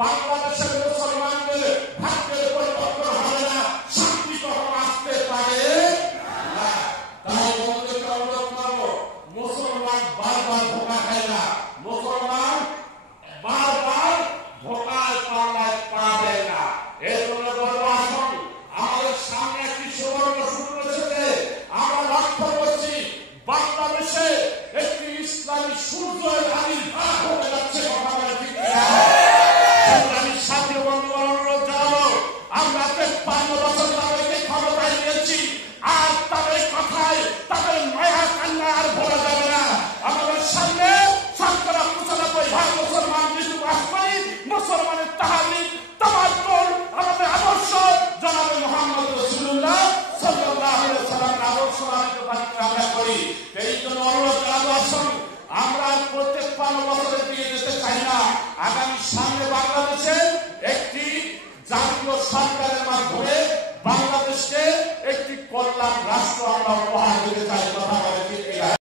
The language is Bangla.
বাংলাদেশের মুসলমানদের ভাগ্যের পরিবর্তন হবে না, শান্তি কখন আসতে পারে না। তাই বন্ধুকে অনুরোধ করবো, মুসলমান বারবার ধোকা খায় না, মুসলমান বারবার ধোকায় পাল্লায় পা দেয় না। এর জন্য বলবো, আসুন আমাদের সামনে একটি সুবর্ণ সুযোগ এসেছে। আমরা লক্ষ্য করছি বাংলাদেশে একটি ইসলামী সূর্যের আবির্ভাব হতে যাচ্ছে। কথা বলে ঠিক কিনা? আমি সাথী বন্ধুগণ অনুরোধ জানাবো, আমরা ৫৩ বছর তাদেরকে ক্ষমতায় নিয়েছি, আর তাদের কথায় তাদের মায়া কান্না আর ভোলা যাবে না। আমাদের সামনে ৯৫% মুসলমান মৃত্যু বাস করি। মুসলমানের তাহালিম তামাদ্দুন আমাদের আদর্শ জনাবে মুহাম্মদ রাসূলুল্লাহ সাল্লাল্লাহু আলাইহি ওয়াসাল্লামের আদর্শ আমরা করি। এই জন্য অনুরোধ জানাবো, আসুন আমরা প্রত্যেক ৫ বছরের দিকে যেতে চাই না। আগামী সামনে বাংলাদেশে একটি জাতীয় সরকারের মাধ্যমে বাংলাদেশকে একটি কল্যাণ রাষ্ট্র আমরা উপহার দিতে